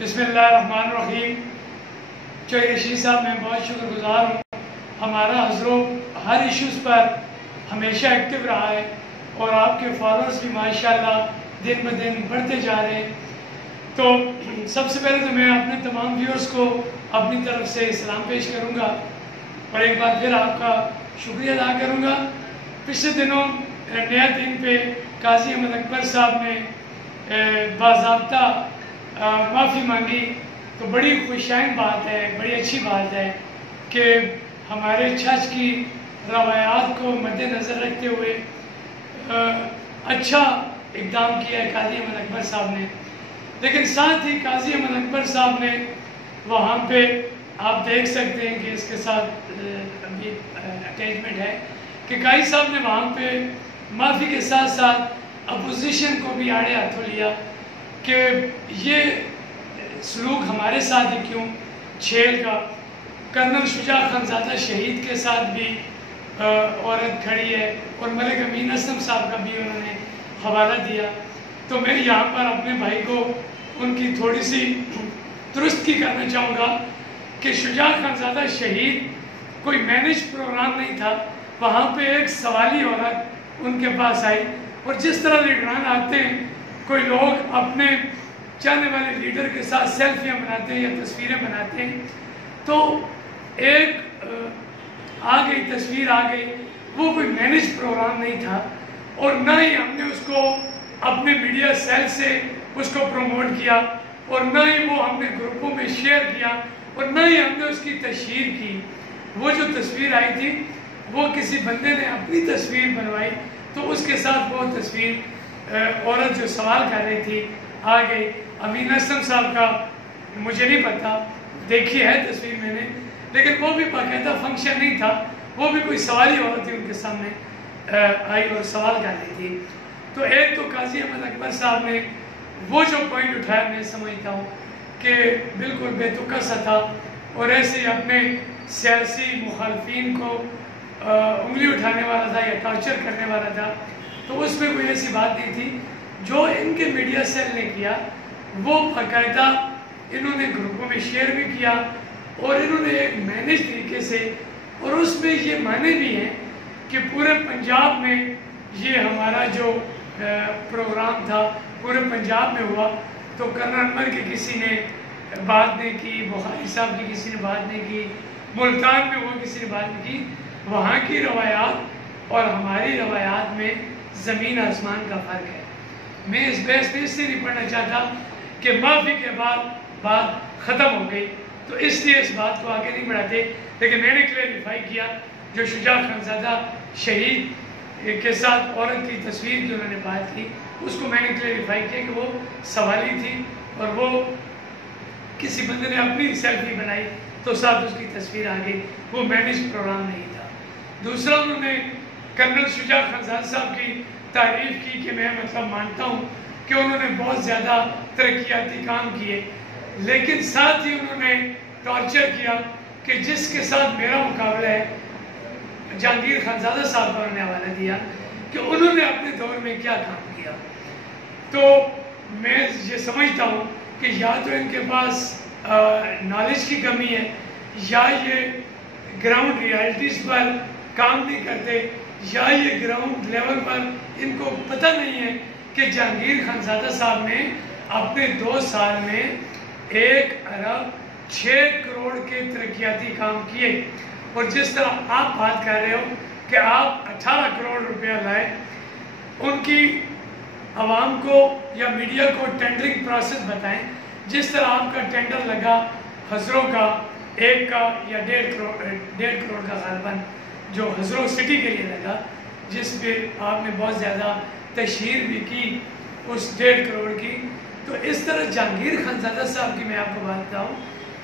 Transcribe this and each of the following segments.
بسم اللہ الرحمن الرحیم۔ چوہدری رشید صاحب میں بہت شکر گزار ہوں۔ ہمارا حضرو ہر ایشوز پر ہمیشہ ایکٹیو رہا ہے اور آپ کے فالوورز بھی ماشاءاللہ دن بہ دن بڑھتے جا رہے ہیں۔ تو سب سے پہلے تو میں اپنے تمام ویورز کو اپنی طرف سے سلام پیش کروں گا اور ایک بار پھر آپ کا شکریہ ادا کروں گا۔ پچھلے دنوں نیا دن پہ قاضی احمد اکبر صاحب نے باضابطہ معافی مانگی، تو بڑی خوشائن بات ہے، بڑی اچھی بات ہے کہ ہمارے چرچ کی روایات کو مد نظر رکھتے ہوئے اچھا اقدام کیا ہے قاضی احمد اکبر صاحب نے۔ لیکن ساتھ ہی قاضی احمد اکبر صاحب نے وہاں پہ آپ دیکھ سکتے ہیں کہ اس کے ساتھ ابھی اٹیچمنٹ ہے کہ قاضی صاحب نے وہاں پہ معافی کے ساتھ ساتھ اپوزیشن کو بھی آڑے ہاتھوں لیا کہ یہ سلوک ہمارے ساتھ ہی کیوں چھیل کا۔ کرنل شجاع خانزادہ شہید کے ساتھ بھی عورت کھڑی ہے اور ملک امین اسلم صاحب کا بھی انہوں نے حوالہ دیا۔ تو میں یہاں پر اپنے بھائی کو ان کی تھوڑی سی درستگی کرنا چاہوں گا کہ شجاع خانزادہ شہید کوئی مینج پروگرام نہیں تھا، وہاں پہ ایک سوالی عورت ان کے پاس آئی، اور جس طرح لیڈران آتے ہیں، کوئی لوگ اپنے چاہنے والے لیڈر کے ساتھ سیلفیاں بناتے ہیں یا تصویریں بناتے ہیں، تو ایک تصویر آ گئی، وہ کوئی مینج پروگرام نہیں تھا اور نہ ہی ہم نے اس کو اپنے میڈیا سیل سے اس کو پروموٹ کیا اور نہ ہی وہ ہم نے گروپوں میں شیئر کیا اور نہ ہی ہم نے اس کی تشہیر کی۔ وہ جو تصویر آئی تھی وہ کسی بندے نے اپنی تصویر بنوائی، تو اس کے ساتھ وہ تصویر عورت جو سوال کر رہی تھی آ گئی۔ امین اسلم صاحب کا مجھے نہیں پتا، دیکھی ہے تصویر میں نے، لیکن وہ بھی باقاعدہ فنکشن نہیں تھا، وہ بھی کوئی سوالی عورت تھی ان کے سامنے آئی اور سوال کر رہی تھی۔ تو ایک تو قاضی احمد اکبر صاحب نے وہ جو پوائنٹ اٹھایا، میں سمجھتا ہوں کہ بالکل بے تکا سا تھا اور ایسے ہی اپنے سیاسی مخالفین کو انگلی اٹھانے والا تھا یا ٹارچر کرنے والا تھا، تو اس میں کوئی ایسی بات نہیں تھی۔ جو ان کے میڈیا سیل نے کیا وہ باقاعدہ انہوں نے گروپوں میں شیئر بھی کیا اور انہوں نے ایک مینج طریقے سے، اور اس میں یہ معنی بھی ہیں کہ پورے پنجاب میں یہ ہمارا جو پروگرام تھا پورے پنجاب میں ہوا، تو کرنل انور کے کسی نے بات نہیں کی، بخاری صاحب کی کسی نے بات نہیں کی، ملتان میں وہ کسی نے بات نہیں کی۔ وہاں کی روایات اور ہماری روایات میں زمین آسمان کا فرق ہے۔ میں اس بحث میں اس سے نہیں پڑھنا چاہتا کہ معافی کے بعد بات ختم ہو گئی، تو اس لیے اس بات کو آگے نہیں بڑھاتے، لیکن میں نے کلیریفائی کیا جو شجاع خانزادہ شہید کے ساتھ عورت کی تصویر جو انہوں نے بات کی، اس کو میں نے کلیریفائی کیا کہ وہ سوالی تھی اور وہ کسی بندے نے اپنی سیلفی بنائی تو ساتھ اس کی تصویر آ گئی، وہ مینج پروگرام نہیں تھا۔ دوسرا انہوں نے کرنل شجاع خانزادہ صاحب کی تعریف کی کہ میں مانتا ہوں کہ انہوں نے بہت زیادہ ترقیاتی کام کیے، لیکن ساتھ ہی انہوں نے ٹارچر کیا کہ جس کے ساتھ میرا مقابلہ ہے جہانگیر خانزادہ صاحب کا انہوں نے حوالہ دیا کہ انہوں نے اپنے دور میں کیا کام کیا۔ تو میں یہ سمجھتا ہوں کہ یا تو ان کے پاس نالج کی کمی ہے یا یہ گراؤنڈ ریالٹیز پر کام نہیں کرتے، یا یہ گراؤنڈ لیول پر ان کو پتہ نہیں ہے کہ جہانگیر خانزادہ صاحب نے اپنے 2 سال میں 1 ارب 6 کروڑ کے ترقیاتی کام کیے، اور جس طرح آپ بات کر رہے ہو کہ آپ 18 کروڑ روپیہ لائے، ان کی عوام کو یا میڈیا کو ٹینڈرنگ پروسیس بتائیں، جس طرح آپ کا ٹینڈر لگا ہزروں کا 1 کا یا 1.5 کروڑ کا غالباً جو ہزروں سٹی کے لیے لگا، جس پہ آپ نے بہت زیادہ تشہیر بھی کی اس 1.5 کروڑ کی۔ تو اس طرح جہانگیر خانزادہ صاحب کی میں آپ کو بات بتاؤں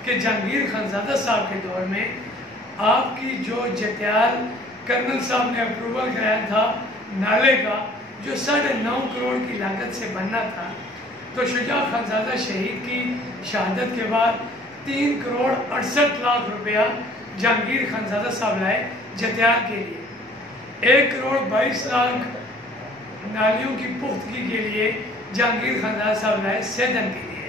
کہ جہانگیر خانزادہ صاحب کے دور میں آپ کی جو جتیال کرنل صاحب نے اپروول کرایا تھا نالے کا، جو 9.5 کروڑ کی لاگت سے بننا تھا، تو شجاع خانزادہ شہید کی شہادت کے بعد 3 کروڑ 68 لاکھ روپیہ جہانگیر خانزادہ صاحب لائے جتیال کے لیے، 1 کروڑ 22 لاکھ نالیوں کی پختگی کے لیے جہانگیر خانزادہ صاحب لائے سیدن کے لیے،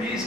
20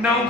9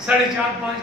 4.5-5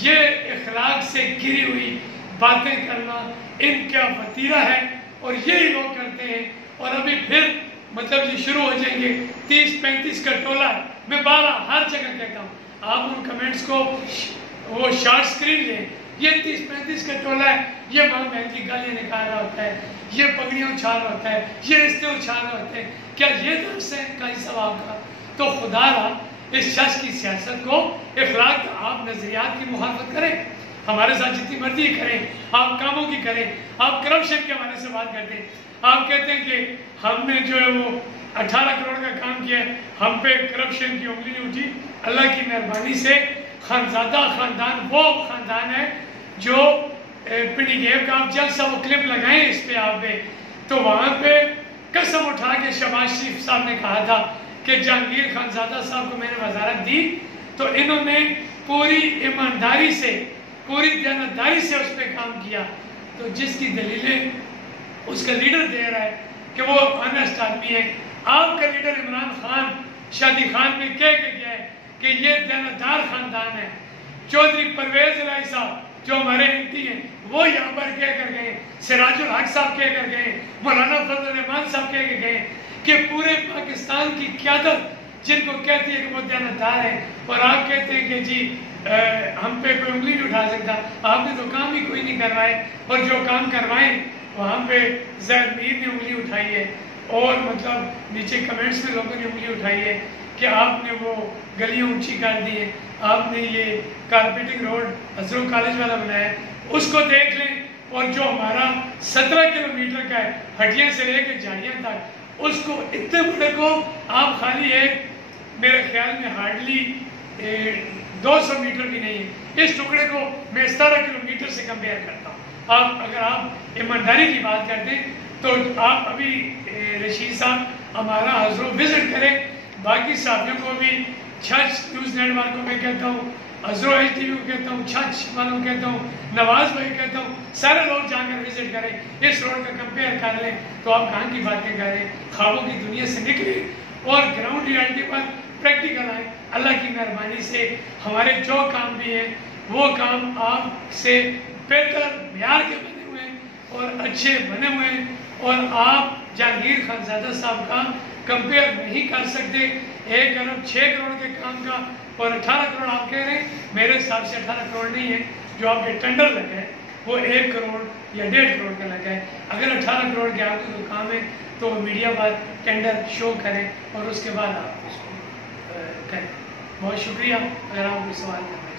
یہ اخلاق سے گری ہوئی باتیں کرنا ان کا وتیرہ ہے اور یہی لوگ کرتے ہیں. اور ابھی پھر مطلب یہ شروع ہو جائیں گے 30-35 کا ٹولہ ہے. میں بارہ ہر جگہ کہتا ہوں, آپ ان کمنٹس کو وہ شارٹ سکرین لیں. یہ 30-35 کا ٹولہ ہے, یہ ماں بہن کی گالیاں نکال رہا ہوتا ہے, یہ پگڑیاں اچھال رہا ہوتا ہے, یہ رشتے اچھال رہے ہوتے ہیں. کیا یہ درس ہے کہیں ثواب کا؟ تو خدا را اس شخص کی سیاست کو اخلاق آپ نظریات کی مخالفت کریں, ہمارے ساتھ جتنی مرضی کریں, آپ کاموں کی کریں. آپ کرپشن کے حوالے سے بات کرتے ہیں, آپ کہتے ہیں کہ ہم نے جو ہے وہ 18 کروڑ کا کام کیا ہے, ہم پہ کرپشن کی انگلی نہیں اٹھی. اللہ کی مہربانی سے خانزادہ خاندان وہ خاندان ہے جو پنی گیو کا آپ جلسہ وہ کلپ لگائیں اس پہ آپ پہ, تو وہاں پہ قسم اٹھا کے شہباز شریف صاحب نے کہا تھا کہ جہانگیر خانزادہ صاحب کو میں نے وزارت دی تو انہوں نے پوری ایمانداری سے پوری دیانتداری سے اس پہ کام کیا. تو جس کی دلیلیں اس کا لیڈر دے رہا ہے کہ وہ آنیسٹ آدمی ہے. آپ کا لیڈر عمران خان شادی خان میں کہہ کے گیا ہے کہ یہ دیانتدار خاندان ہے. چودھری پرویز الہی صاحب جو ہمارے انتی ہیں وہ یہاں پر کہہ کر گئے, سراج الحق صاحب کہہ کر گئے, مولانا فضل الرحمان صاحب کہہ کے گئے کہ پورے پاکستان کی قیادت جن کو کہتی ہے کہ وہ دیانتدار ہے, اور آپ کہتے ہیں کہ جی ہم پہ کوئی انگلی نہیں اٹھا سکتا. آپ نے تو کام ہی کوئی نہیں کروائے, اور جو کام کروائے وہاں پہ زید میر نے انگلی اٹھائی ہے, اور مطلب نیچے کمنٹس میں لوگوں نے انگلی اٹھائی ہے کہ آپ نے وہ گلیاں اونچی کر دی ہیں, آپ نے یہ کارپیٹنگ روڈ ازرو کالج والا بنایا ہے, اس کو دیکھ لیں. اور جو ہمارا 17 کلومیٹر کا ہے ہٹیاں سے لے کے جھاڑیاں تک, اس کو اتنے بڑے کو آپ خالی ایک میرے خیال میں ہارڈلی 200 میٹر بھی نہیں ہے, اس ٹکڑے کو میں 17 کلومیٹر سے کمپیئر کرتا ہوں. آپ اگر آپ ایمانداری کی بات کرتے ہیں تو آپ ابھی رشید صاحب ہمارا حضرو وزٹ کریں. باقی صحافیوں کو بھی, چھچ نیوز نیٹ ورک کو میں کہتا ہوں, حضرو ایل ٹی وی کو کہتا ہوں, چھچ والوں کو کہتا ہوں, نواز بھائی کہتا ہوں, سارے لوگ جا کر وزٹ کریں, اس روڈ کا کمپیئر کر لیں تو آپ کہاں کی باتیں کر رہے ہیں. خوابوں کی دنیا سے نکلیں اور گراؤنڈ ریالٹی پر پریکٹیکل آئیں. اللہ کی مہربانی سے ہمارے جو کام بھی ہیں وہ کام آپ سے بہتر معیار کے بنے ہوئے ہیں اور اچھے بنے ہوئے ہیں, اور آپ جہانگیر خانزادہ صاحب کا کمپیئر نہیں کر سکتے 1 ارب 6 کروڑ کے کام کا. اور 18 کروڑ آپ کہہ رہے ہیں, میرے حساب سے 18 کروڑ نہیں ہے جو آپ کے ٹینڈر لگا ہے, وہ 1 کروڑ یا 1.5 کروڑ کا لگا ہے. اگر 18 کروڑ کے آپ کو کام ہے تو میڈیا پر ٹینڈر شو کریں اور اس کے بعد آپ اس کو کریں. بہت شکریہ. اگر آپ کوئی سوال کریں